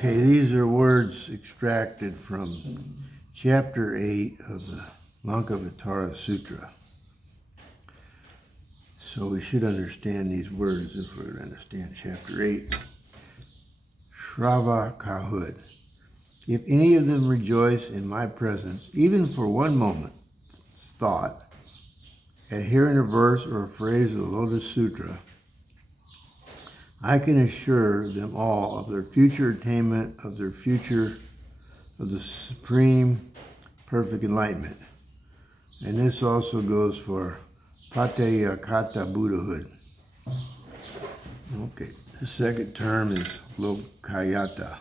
Okay, these are words extracted from chapter 8 of the Lankavatara Sutra. So we should understand these words if we're going to understand chapter 8. Shrava Kahud. If any of them rejoice in my presence, even for one moment's thought, at hearing a verse or a phrase of the Lotus Sutra, I can assure them all of their future attainment of the supreme perfect enlightenment. And this also goes for Pratyekata Buddhahood. Okay, the second term is Lokayata.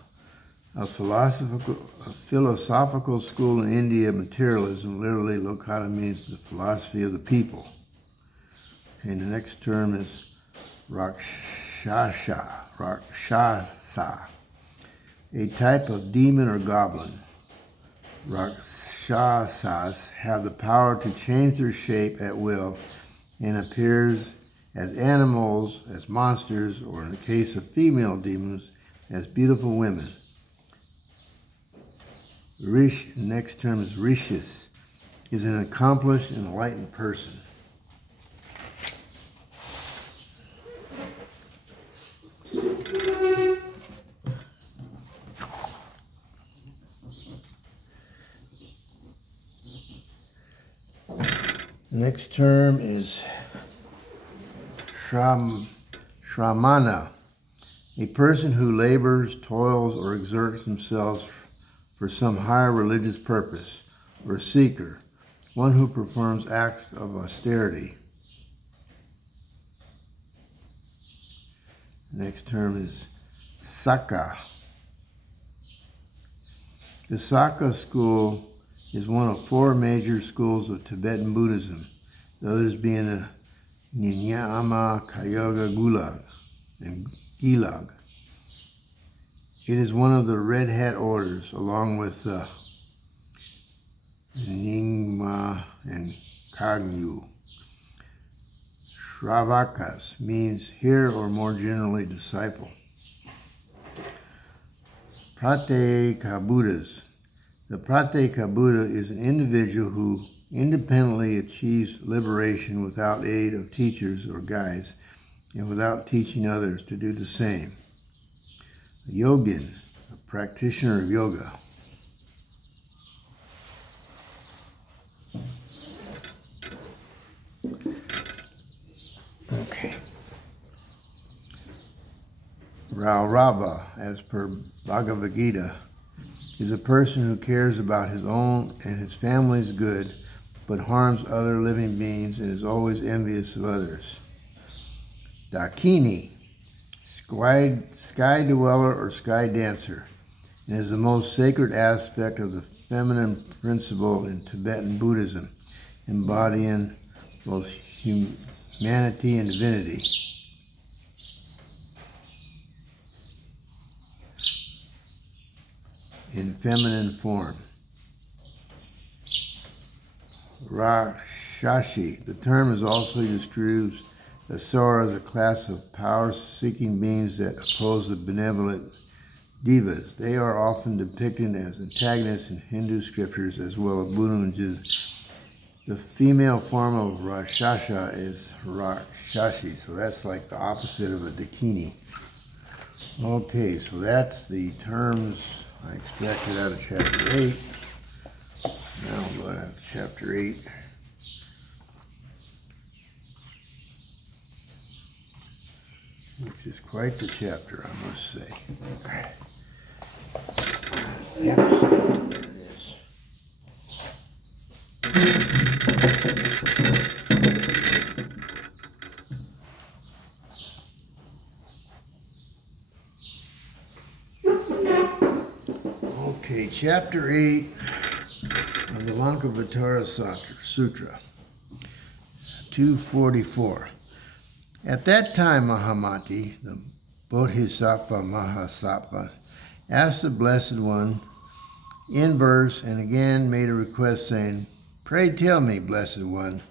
A philosophical school in India, materialism. Literally, Lokata means the philosophy of the people. And the next term is Rakshasa, a type of demon or goblin. Rakshasas have the power to change their shape at will and appears as animals, as monsters, or in the case of female demons, as beautiful women. Next term is Rishis, is an accomplished and enlightened person. Next term is Shramana, a person who labors, toils, or exerts themselves for some higher religious purpose, or seeker, one who performs acts of austerity. Next term is Saka. The Saka school is one of four major schools of Tibetan Buddhism, the others being the Nyingma, Kagyu, Gulag, and Gilag. It is one of the Red Hat orders, along with Nyingma and Kagyu. Shravakas means hear or more generally disciple. Pratyeka Buddhas. The Pratyeka Buddha is an individual who independently achieves liberation without aid of teachers or guides and without teaching others to do the same. A yogin, a practitioner of yoga. Okay. Raurava, as per Bhagavad Gita, is a person who cares about his own and his family's good, but harms other living beings and is always envious of others. Dakini, sky dweller or sky dancer, and is the most sacred aspect of the feminine principle in Tibetan Buddhism, embodying both humanity and divinity. In feminine form. Rakshashi. The term is also describes Asura as a class of power-seeking beings that oppose the benevolent devas. They are often depicted as antagonists in Hindu scriptures as well as Buddhism. The female form of Rakshasa is Rakshashi, so that's like the opposite of a Dakini. Okay, so that's the terms I extracted out of chapter 8. Now we'll go to chapter 8. Which is quite the chapter, I must say. There it is. Okay, chapter 8 of the Lankavatara Sutra, 244. At that time, Mahamati, the Bodhisattva Mahasattva, asked the Blessed One in verse and again made a request saying, "Pray tell me, Blessed One,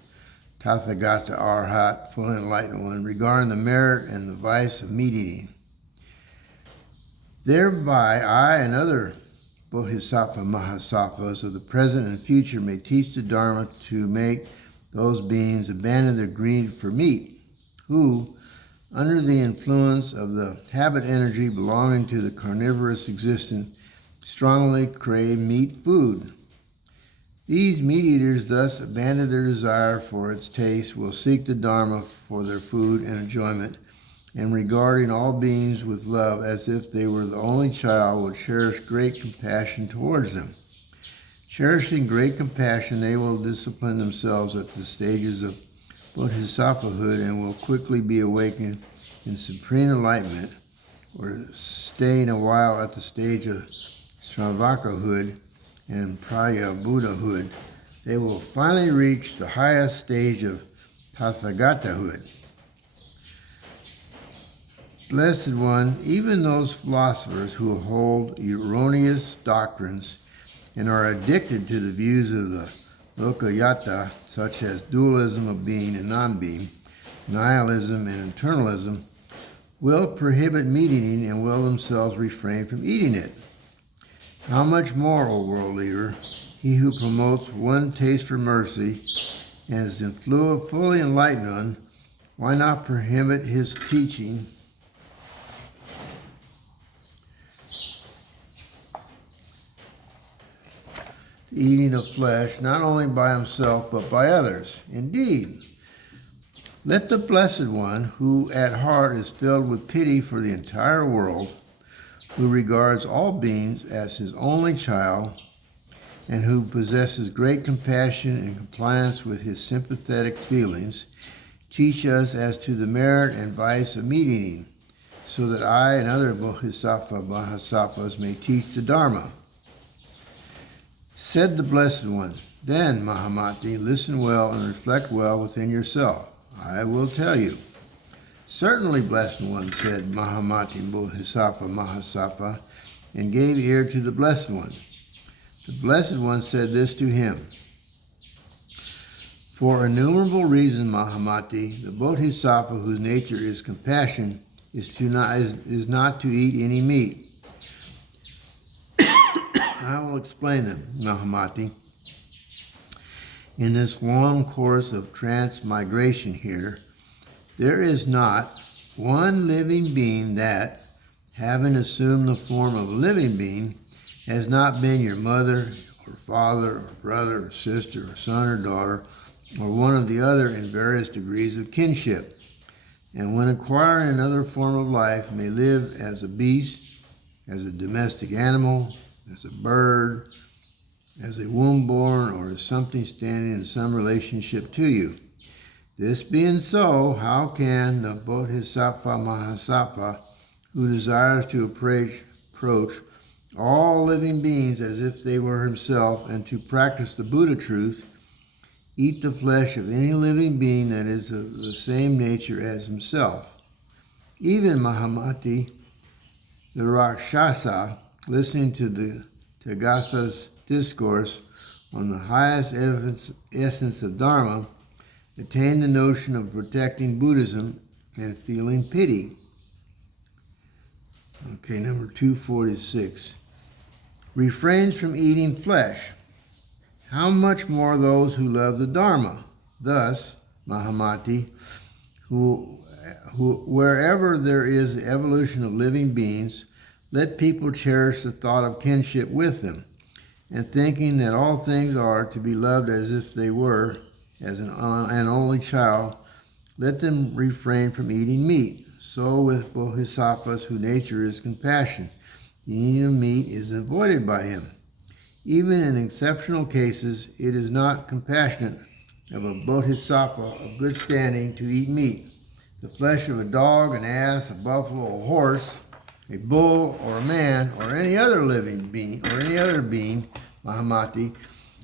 Tathagata Arhat, fully enlightened one, regarding the merit and the vice of meat eating." Thereby I and other Bodhisattva Mahasattvas of the present and future may teach the Dharma to make those beings abandon their greed for meat, who, under the influence of the habit energy belonging to the carnivorous existence, strongly crave meat food. These meat eaters thus abandon their desire for its taste, will seek the Dharma for their food and enjoyment, and regarding all beings with love as if they were the only child, will cherish great compassion towards them. Cherishing great compassion, they will discipline themselves at the stages of bodhisattvahood and will quickly be awakened in supreme enlightenment, or staying a while at the stage of Sravakahood and Praya-Buddhahood. They will finally reach the highest stage of Tathagatahood. Blessed One, even those philosophers who hold erroneous doctrines and are addicted to the views of the Lokayata, such as dualism of being and non-being, nihilism and eternalism, will prohibit meat eating and will themselves refrain from eating it. How much more, O world leader, he who promotes one taste for mercy and is fully enlightened one, why not prohibit his teaching eating of flesh, not only by himself, but by others? Indeed, let the Blessed One, who at heart is filled with pity for the entire world, who regards all beings as his only child, and who possesses great compassion and compliance with his sympathetic feelings, teach us as to the merit and vice of meat eating, so that I and other Bodhisattva Mahasattvas may teach the Dharma. Said the Blessed One, then, Mahamati, listen well and reflect well within yourself. I will tell you. Certainly, Blessed One, said Mahamati Bodhisattva Mahasattva, and gave ear to the Blessed One. The Blessed One said this to him. For innumerable reasons, Mahamati, the Bodhisattva whose nature is compassion is not to eat any meat. I will explain them, Mahamati. In this long course of transmigration here, there is not one living being that, having assumed the form of a living being, has not been your mother or father or brother or sister or son or daughter or one of the other in various degrees of kinship, and when acquiring another form of life may live as a beast, as a domestic animal, as a bird, as a womb-born, or as something standing in some relationship to you. This being so, how can the Bodhisattva Mahasattva, who desires to approach all living beings as if they were himself, and to practice the Buddha truth, eat the flesh of any living being that is of the same nature as himself? Even Mahamati, the Rakshasa, listening to the Tathagata's discourse on the highest essence of Dharma, attained the notion of protecting Buddhism and feeling pity. Okay, number 246. Refrains from eating flesh. How much more those who love the Dharma? Thus, Mahamati, who wherever there is the evolution of living beings, let people cherish the thought of kinship with them, and thinking that all things are to be loved as if they were, as an only child, let them refrain from eating meat. So with Bodhisattvas whose nature is compassion, the eating of meat is avoided by him. Even in exceptional cases, it is not compassionate of a Bodhisattva of good standing to eat meat. The flesh of a dog, an ass, a buffalo, a horse, a bull, or a man, or any other living being, or any other being, Mahamati,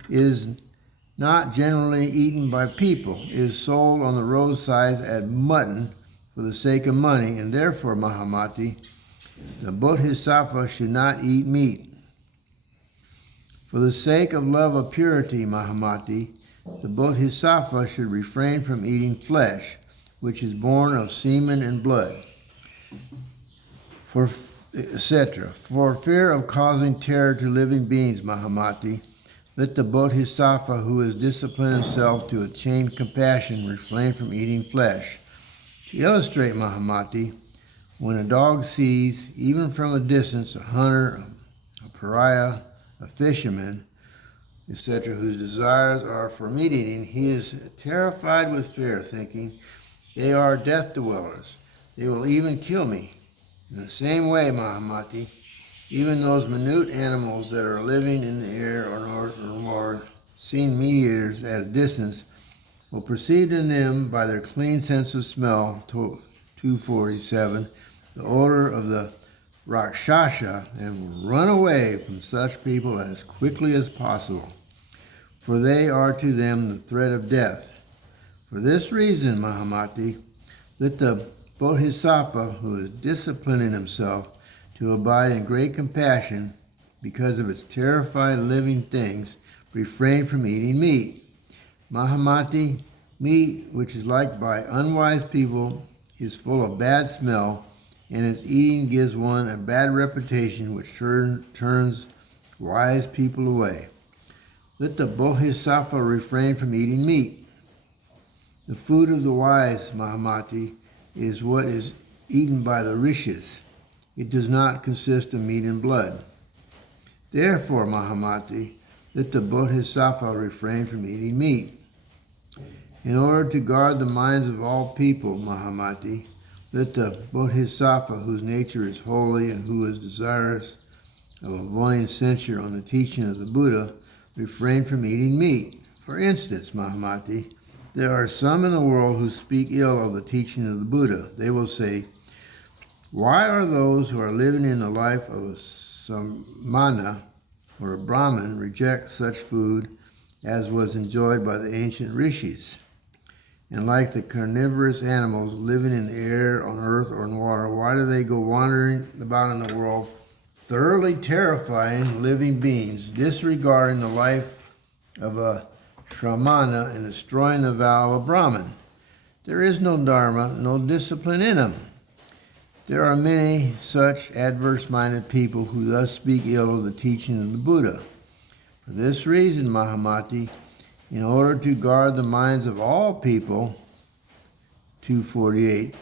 is not generally eaten by people. It is sold on the roadside as mutton for the sake of money, and therefore, Mahamati, the Bodhisattva should not eat meat. For the sake of love of purity, Mahamati, the Bodhisattva should refrain from eating flesh, which is born of semen and blood. For etc. For fear of causing terror to living beings, Mahamati, let the Bodhisattva who has disciplined himself to attain compassion refrain from eating flesh. To illustrate, Mahamati, when a dog sees, even from a distance, a hunter, a pariah, a fisherman, etc., whose desires are for meat eating, he is terrified with fear, thinking, they are death dwellers. They will even kill me. In the same way, Mahamati, even those minute animals that are living in the air on earth or water, seeing meat eaters at a distance, will perceive in them by their clean sense of smell, 247, the odor of the Rakshasa, and will run away from such people as quickly as possible, for they are to them the threat of death. For this reason, Mahamati, let the Bodhisattva who is disciplining himself to abide in great compassion because of its terrified living things refrain from eating meat. Mahamati, meat which is liked by unwise people is full of bad smell, and its eating gives one a bad reputation which turns wise people away. Let the Bodhisattva refrain from eating meat. The food of the wise, Mahamati, is what is eaten by the rishis. It does not consist of meat and blood. Therefore, Mahamati, let the Bodhisattva refrain from eating meat. In order to guard the minds of all people, Mahamati, let the Bodhisattva, whose nature is holy and who is desirous of avoiding censure on the teaching of the Buddha, refrain from eating meat. For instance, Mahamati, there are some in the world who speak ill of the teaching of the Buddha. They will say, why are those who are living in the life of a samana or a Brahmin reject such food as was enjoyed by the ancient rishis? And like the carnivorous animals living in the air, on earth, or in water, why do they go wandering about in the world, thoroughly terrifying living beings, disregarding the life of a Shramana and destroying the vow of a Brahmin? There is no dharma, no discipline in them. There are many such adverse-minded people who thus speak ill of the teaching of the Buddha. For this reason, Mahamati, in order to guard the minds of all people, 248,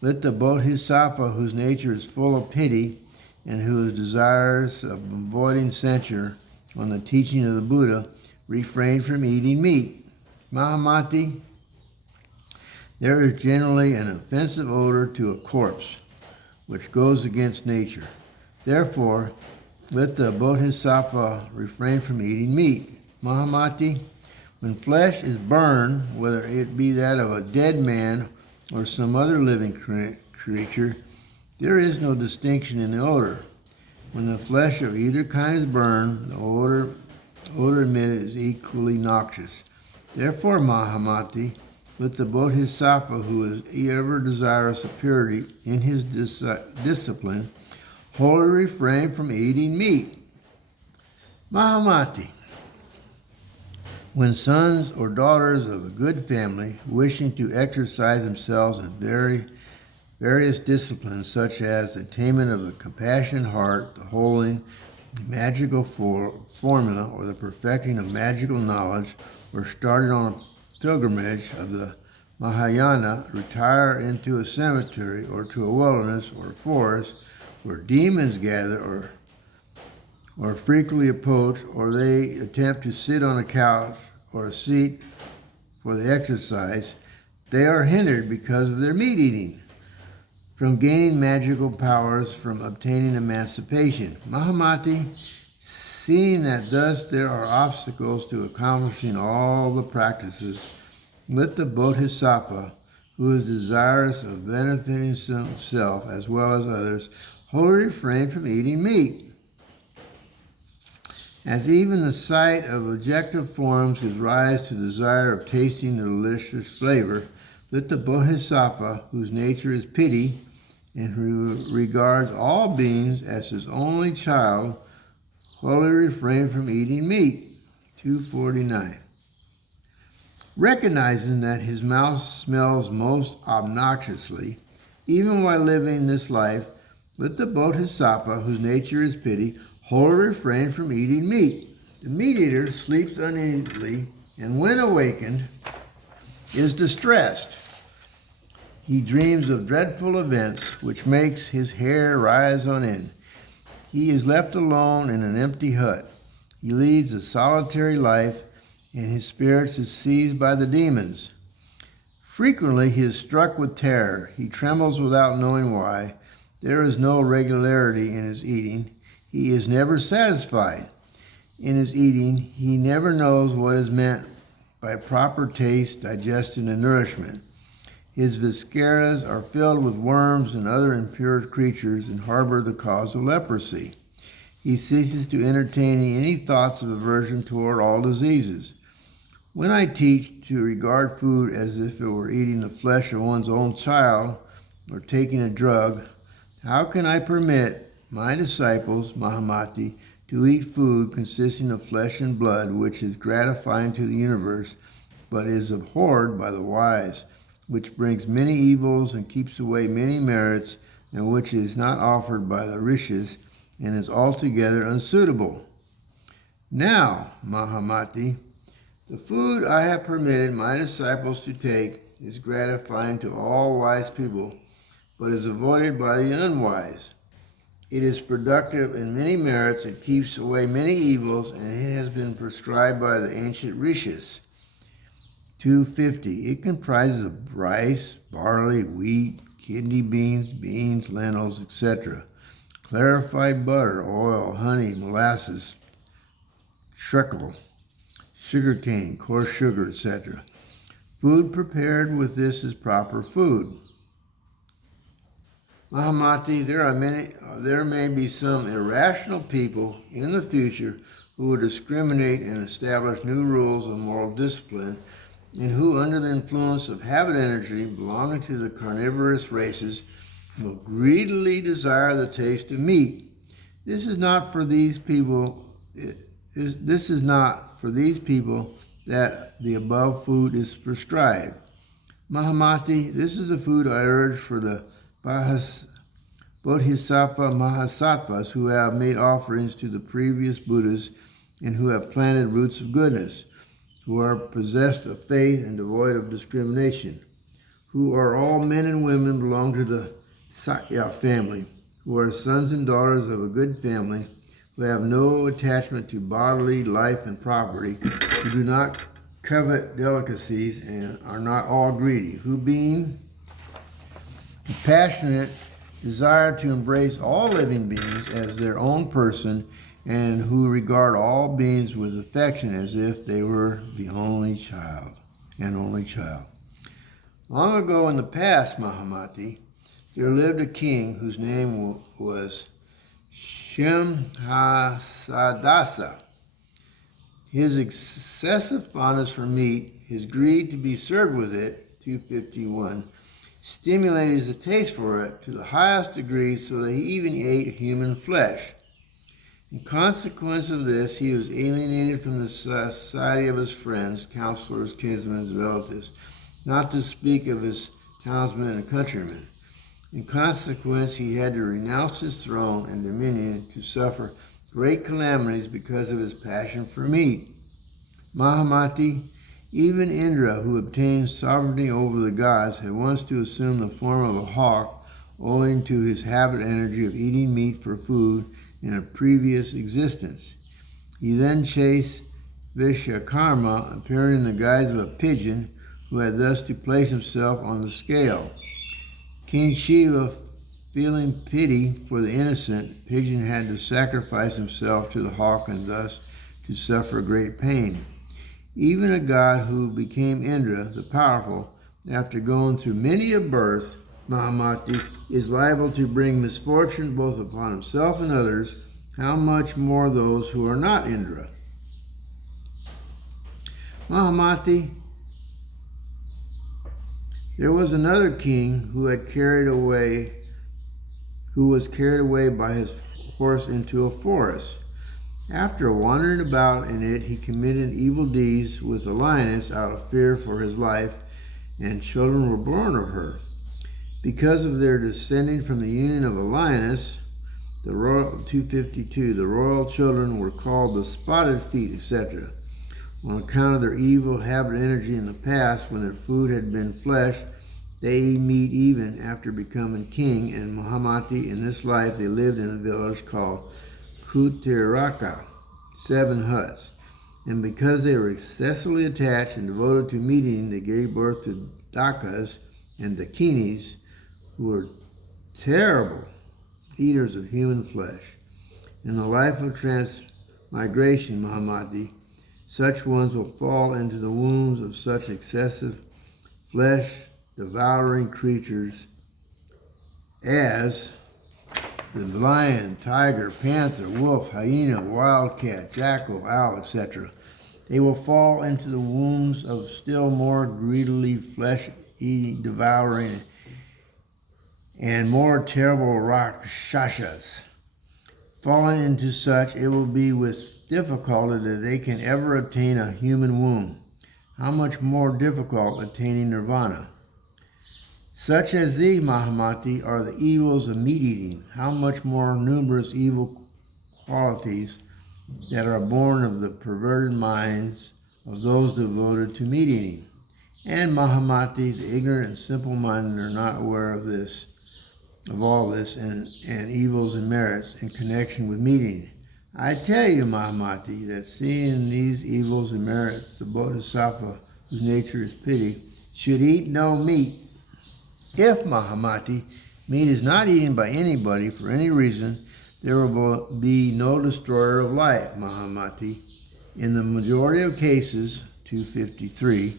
let the Bodhisattva, whose nature is full of pity and who is desirous of avoiding censure on the teaching of the Buddha, refrain from eating meat. Mahamati, there is generally an offensive odor to a corpse, which goes against nature. Therefore, let the Bodhisattva refrain from eating meat. Mahamati, when flesh is burned, whether it be that of a dead man or some other living creature, there is no distinction in the odor. When the flesh of either kind is burned, the odor emitted is equally noxious. Therefore, Mahamati, let the Bodhisattva who is ever desirous of purity in his discipline wholly refrain from eating meat. Mahamati, when sons or daughters of a good family, wishing to exercise themselves in various disciplines, such as the attainment of a compassionate heart, the holding magical formula, or the perfecting of magical knowledge, or started on a pilgrimage of the Mahayana, retire into a cemetery or to a wilderness or a forest where demons gather or frequently approach, or they attempt to sit on a couch or a seat for the exercise, they are hindered because of their meat eating from gaining magical powers, from obtaining emancipation. Mahamati, seeing that thus there are obstacles to accomplishing all the practices, let the Bodhisattva, who is desirous of benefiting himself as well as others, wholly refrain from eating meat. As even the sight of objective forms gives rise to the desire of tasting the delicious flavor, let the Bodhisattva, whose nature is pity and who regards all beings as his only child, wholly refrain from eating meat. 249. Recognizing that his mouth smells most obnoxiously, even while living this life, Let the Bodhisattva, whose nature is pity, wholly refrain from eating meat. The meat eater sleeps uneasily, and when awakened, is distressed. He dreams of dreadful events, which makes his hair rise on end. He is left alone in an empty hut. He leads a solitary life, and his spirit is seized by the demons. Frequently he is struck with terror. He trembles without knowing why. There is no regularity in his eating. He is never satisfied. In his eating, he never knows what is meant by proper taste, digestion, and nourishment. His visceras are filled with worms and other impure creatures and harbor the cause of leprosy. He ceases to entertain any thoughts of aversion toward all diseases. When I teach to regard food as if it were eating the flesh of one's own child or taking a drug, how can I permit my disciples, Mahamati, to eat food consisting of flesh and blood, which is gratifying to the universe, but is abhorred by the wise, which brings many evils and keeps away many merits, and which is not offered by the rishis, and is altogether unsuitable? Now, Mahamati, the food I have permitted my disciples to take is gratifying to all wise people, but is avoided by the unwise. It is productive in many merits, it keeps away many evils, and it has been prescribed by the ancient rishis. 250. It comprises of rice, barley, wheat, kidney beans, lentils, etc., clarified butter, oil, honey, molasses, treacle, sugarcane, coarse sugar, etc. Food prepared with this is proper food. Mahamati, there may be some irrational people in the future who will discriminate and establish new rules of moral discipline, and who, under the influence of habit energy belonging to the carnivorous races, will greedily desire the taste of meat. This is not for these people that the above food is prescribed. Mahamati, this is the food I urge for the Bodhisattva Mahasattvas who have made offerings to the previous Buddhas and who have planted roots of goodness, who are possessed of faith and devoid of discrimination, who are all men and women belong to the Sakya family, who are sons and daughters of a good family, who have no attachment to bodily life and property, who do not covet delicacies and are not all greedy, who being compassionate desire to embrace all living beings as their own person, and who regard all beings with affection as if they were the only child. Long ago in the past, Mahamati, there lived a king whose name was Shimhasadasa. His excessive fondness for meat, his greed to be served with it, 251, stimulated his taste for it to the highest degree, so that he even ate human flesh. In consequence of this, he was alienated from the society of his friends, counselors, kinsmen, and relatives, not to speak of his townsmen and countrymen. In consequence, he had to renounce his throne and dominion to suffer great calamities because of his passion for meat. Mahamati, even Indra, who obtained sovereignty over the gods, had once to assume the form of a hawk owing to his habit energy of eating meat for food in a previous existence. He then chased Vishwakarma, appearing in the guise of a pigeon, who had thus to place himself on the scale. King Shiva, feeling pity for the innocent pigeon, had to sacrifice himself to the hawk and thus to suffer great pain. Even a god who became Indra, the powerful, after going through many a birth, Mahamati, is liable to bring misfortune both upon himself and others. How much more those who are not Indra? Mahamati, there was another king who was carried away by his horse into a forest. After wandering about in it, he committed evil deeds with a lioness out of fear for his life, and children were born of her. Because of their descending from the union of a lioness, the royal 252, the royal children were called the spotted feet, etc. On account of their evil habit energy in the past, when their food had been flesh, they ate meat even after becoming king, and Mahamati, in this life, they lived in a village called Kutiraka, 7 huts. And because they were excessively attached and devoted to meat, they gave birth to Dakas and Dakinis, who were terrible eaters of human flesh. In the life of transmigration, Mahamati, such ones will fall into the wombs of such excessive flesh-devouring creatures as the lion, tiger, panther, wolf, hyena, wildcat, jackal, owl, etc. They will fall into the wombs of still more greedily flesh-eating, devouring, and more terrible rakshasas. Falling into such, it will be with difficulty that they can ever attain a human womb. How much more difficult attaining nirvana? Such as these, Mahamati, are the evils of meat eating. How much more numerous evil qualities that are born of the perverted minds of those devoted to meat eating. And Mahamati, the ignorant and simple-minded, are not aware of this, of all this, and evils and merits in connection with meat eating. I tell you, Mahamati, that seeing these evils and merits, the Bodhisattva, whose nature is pity, should eat no meat. If, Mahamati, meat is not eaten by anybody for any reason, there will be no destroyer of life, Mahamati. In the majority of cases, 253,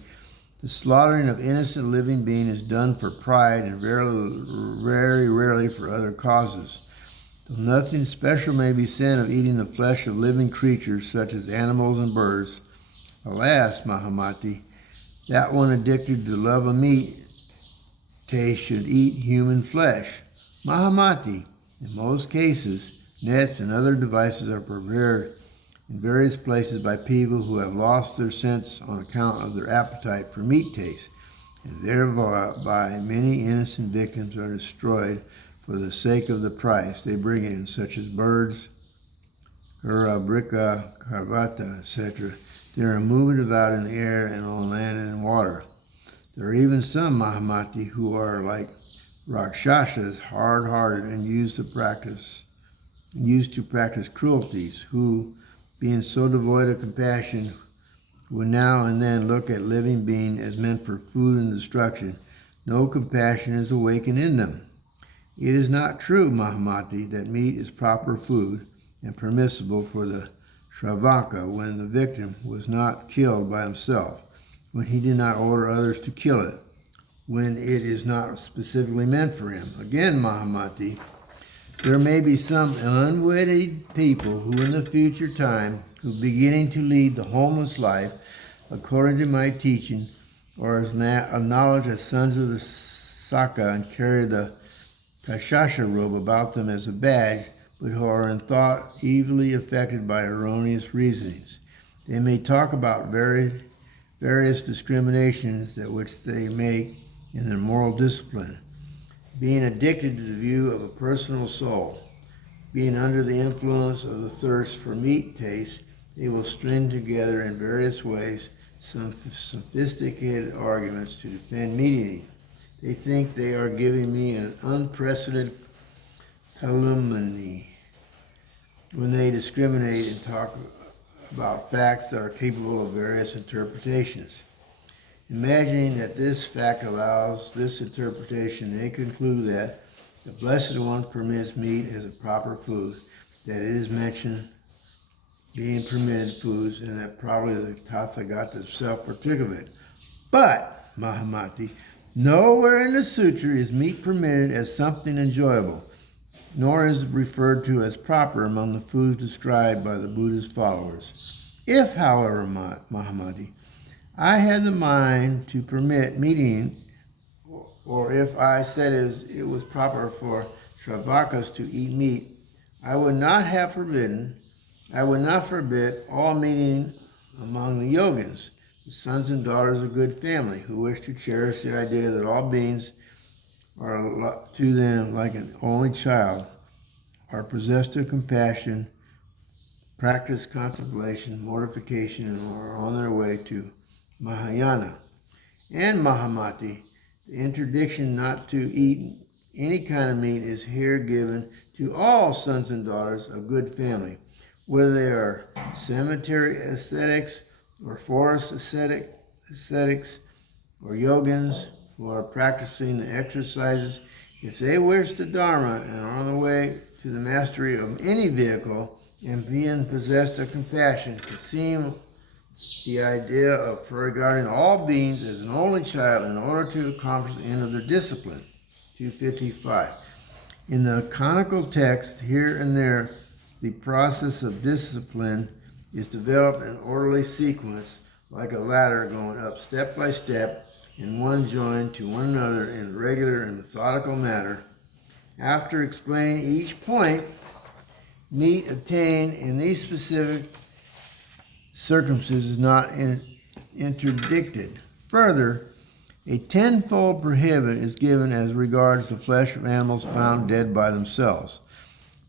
the slaughtering of innocent living being is done for pride and very rarely for other causes. Though nothing special may be said of eating the flesh of living creatures such as animals and birds, alas, Mahamati, that one addicted to the love of meat taste should eat human flesh. Mahamati, in most cases, nets and other devices are prepared in various places by people who have lost their sense on account of their appetite for meat taste, and thereby many innocent victims are destroyed for the sake of the price they bring in, such as birds, Brika, Karvata, etc. They are moving about in the air and on land and in water. There are even some, Mahamati, who are like Rakshasas, hard-hearted and used to practice cruelties, who, being so devoid of compassion, would now and then look at living being as meant for food and destruction. No compassion is awakened in them. It is not true, Mahamati, that meat is proper food and permissible for the Shravaka when the victim was not killed by himself, when he did not order others to kill it, when it is not specifically meant for him. Again, Mahamati, there may be some unwitting people who in the future time, who beginning to lead the homeless life, according to my teaching, or as knowledge as sons of the Saka, and carry the Kashasha robe about them as a badge, but who are in thought evilly affected by erroneous reasonings. They may talk about various discriminations that which they make in their moral discipline, being addicted to the view of a personal soul, being under the influence of the thirst for meat taste. They will string together in various ways some sophisticated arguments to defend meat eating. They think they are giving me an unprecedented calumny when they discriminate and talk about facts that are capable of various interpretations. Imagining that this fact allows this interpretation, they conclude that the Blessed One permits meat as a proper food, that it is mentioned being permitted foods, and that probably the Tathagata himself partook of it. But, Mahamati, nowhere in the sutra is meat permitted as something enjoyable, nor is it referred to as proper among the foods described by the Buddha's followers. If, however, Mahamati, I had the mind to permit meat eating, or if I said it was proper for Shravakas to eat meat, I would not forbid all meat eating among the yogins, the sons and daughters of good family, who wish to cherish the idea that all beings are to them like an only child, are possessed of compassion, practice contemplation, mortification, and are on their way to Mahayana. And Mahamati, the interdiction not to eat any kind of meat is here given to all sons and daughters of good family, whether they are cemetery ascetics or forest ascetics or yogins who are practicing the exercises. If they wish the Dharma and are on the way to the mastery of any vehicle and being possessed of compassion, conceal the idea of regarding all beings as an only child in order to accomplish the end of their discipline. 255. In the canonical text, here and there, the process of discipline is developed in orderly sequence, like a ladder going up step by step, and one joined to one another in a regular and methodical manner. After explaining each point, meat obtained in these specific circumstances is not interdicted. Further, a tenfold prohibition is given as regards the flesh of animals found dead by themselves.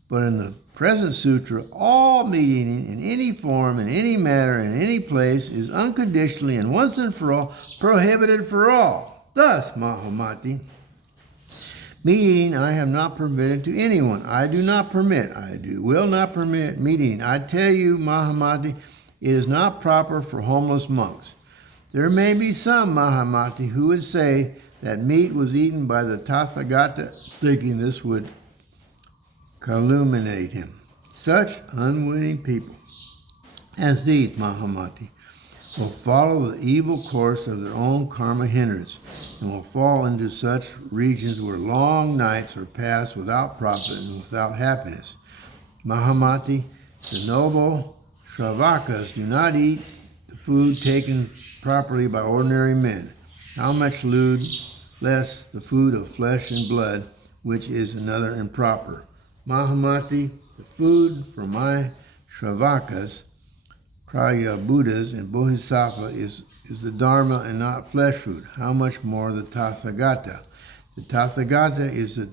But in the present sutra, all meat eating in any form, in any manner, in any place is unconditionally and once and for all prohibited for all. Thus, Mahamati, meat eating I have not permitted to anyone. I do not permit, will not permit meat eating. I tell you, Mahamati, it is not proper for homeless monks. There may be some Mahamati who would say that meat was eaten by the Tathagata, thinking this would calumniate him. Such unwitting people as these, Mahamati, will follow the evil course of their own karma hindrance and will fall into such regions where long nights are passed without profit and without happiness. Mahamati, the noble Shravakas do not eat the food taken properly by ordinary men. How much less the food of flesh and blood, which is another improper. Mahamati, the food for my Shravakas, Praya Buddhas, and Bodhisattva is the Dharma and not flesh food. How much more the Tathagata? The Tathagata is the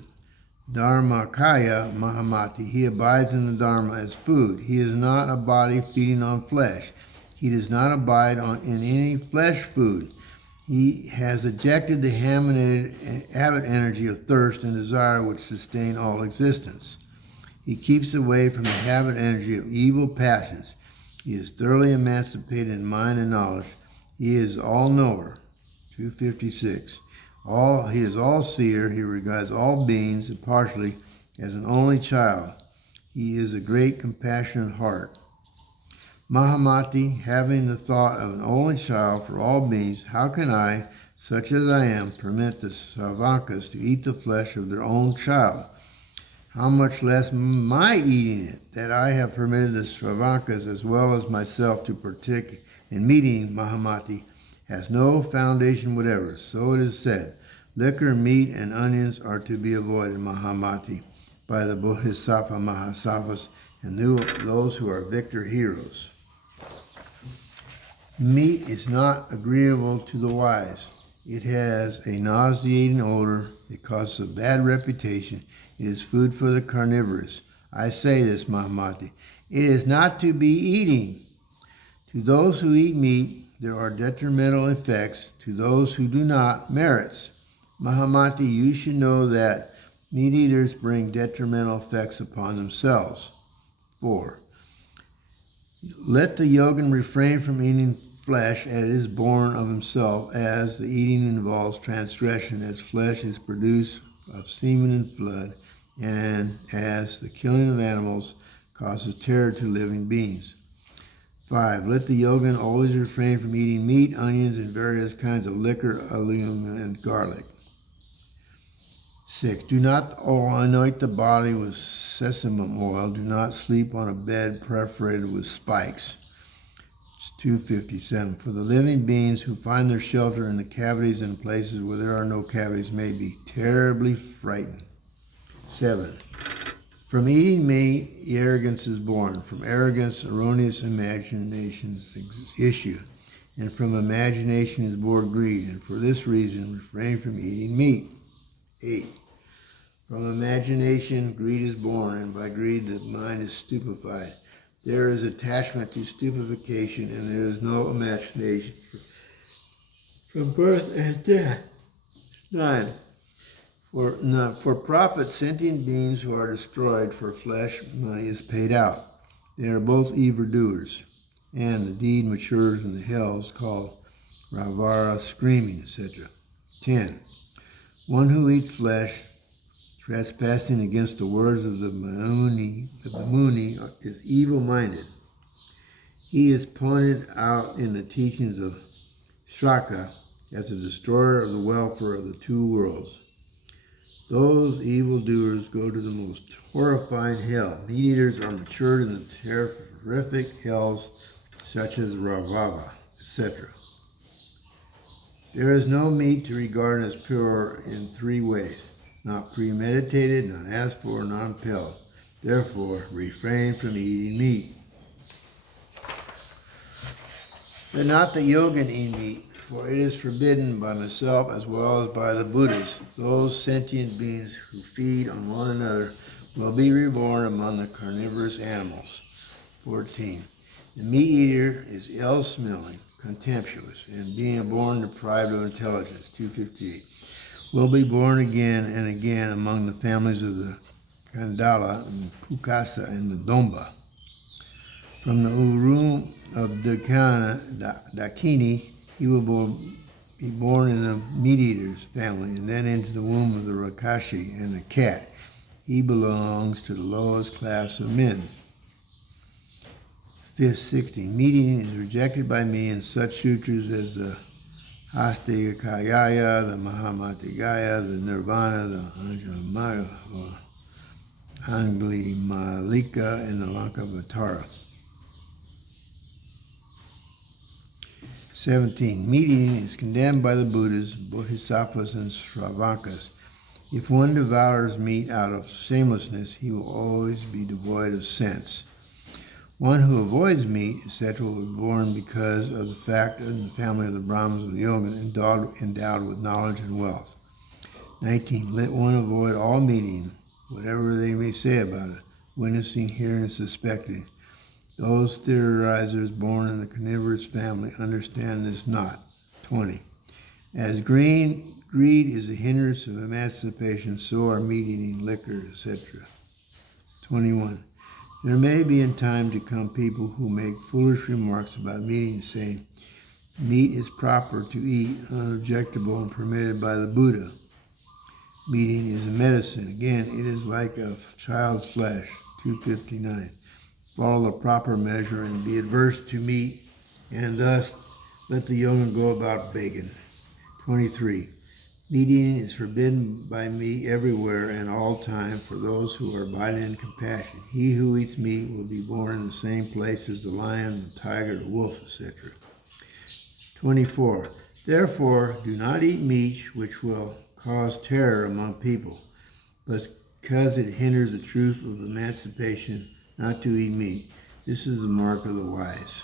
Dharmakaya Mahamati. He abides in the Dharma as food. He is not a body feeding on flesh. He does not abide in any flesh food. He has ejected the habit energy of thirst and desire which sustain all existence. He keeps away from the habit energy of evil passions. He is thoroughly emancipated in mind and knowledge. He is all-knower. 256. He is all-seer. He regards all beings impartially as an only child. He is a great compassionate heart. Mahamati, having the thought of an only child for all beings, how can I, such as I am, permit the Sravakas to eat the flesh of their own child? How much less my eating it, that I have permitted the Sravakas as well as myself to partake in meat eating, Mahamati, has no foundation whatever. So it is said, liquor, meat, and onions are to be avoided, Mahamati, by the Bodhisattva Mahasattvas and those who are victor heroes. Meat is not agreeable to the wise. It has a nauseating odor. It causes a bad reputation. It is food for the carnivorous. I say this, Mahamati. It is not to be eating. To those who eat meat, there are detrimental effects. To those who do not, merits. Mahamati, you should know that meat eaters bring detrimental effects upon themselves. 4. Let the yogin refrain from eating flesh as it is born of himself, as the eating involves transgression, as flesh is produced of semen and blood, and as the killing of animals causes terror to living beings. 5. Let the yogin always refrain from eating meat, onions, and various kinds of liquor, alum, and garlic. 6. Do not anoint the body with sesame oil. Do not sleep on a bed perforated with spikes. 257. For the living beings who find their shelter in the cavities and places where there are no cavities may be terribly frightened. 7. From eating meat, arrogance is born. From arrogance, erroneous imaginations issue. And from imagination is born greed. And for this reason, refrain from eating meat. 8. From imagination, greed is born, and by greed the mind is stupefied. There is attachment to stupefaction, and there is no imagination from birth and death. 9. For profit, sentient beings who are destroyed for flesh, money is paid out. They are both evildoers, and the deed matures in the hells called Ravara, screaming, etc. 10. One who eats flesh, trespassing against the words of the Muni is evil-minded. He is pointed out in the teachings of Shaka as a destroyer of the welfare of the two worlds. Those evildoers go to the most horrifying hell. Meat-eaters are matured in the terrific hells such as Ravava, etc. There is no meat to regard as pure in 3 ways: not premeditated, not asked for, not impelled. Therefore, refrain from eating meat. Let not the yogin eat meat, for it is forbidden by myself as well as by the Buddhas. Those sentient beings who feed on one another will be reborn among the carnivorous animals. 14. The meat-eater is ill-smelling, contemptuous, and being born deprived of intelligence. 258. Will be born again and again among the families of the Kandala, and Pukasa, and the Domba. From the Urum of Dakini, he will be born in the meat-eater's family, and then into the womb of the Rakashi and the cat. He belongs to the lowest class of men. 16. Meat-eating is rejected by me in such sutras as the Hastakayaya, the Mahamatigaya, the Nirvana, the Anglimalika, and the Lankavatara. 17. Meat-eating is condemned by the Buddhas, Bodhisattvas, and Shravakas. If one devours meat out of shamelessness, he will always be devoid of sense. One who avoids meat, etc., will be born because of the fact in the family of the Brahmins of the Yoga, endowed with knowledge and wealth. 19. Let one avoid all meat-eating, whatever they may say about it, witnessing, hearing, suspecting. Those theorizers born in the carnivorous family understand this not. 20. As greed is a hindrance of emancipation, so are meat-eating, liquor, etc. 21. There may be in time to come people who make foolish remarks about meat, saying, meat is proper to eat, unobjectable and permitted by the Buddha. Meat is a medicine. Again, it is like a child's flesh. 259. Follow the proper measure and be adverse to meat, and thus let the young go about begging. 23. Meat eating is forbidden by me everywhere and all time for those who are abiding in compassion. He who eats meat will be born in the same place as the lion, the tiger, the wolf, etc. 24. Therefore, do not eat meat which will cause terror among people, but because it hinders the truth of emancipation, not to eat meat. This is the mark of the wise.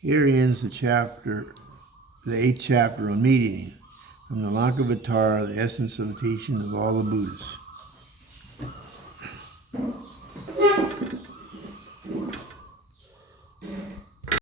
Here ends the 8th chapter on meat eating. From the Lankavatara, the essence of the teaching of all the Buddhas.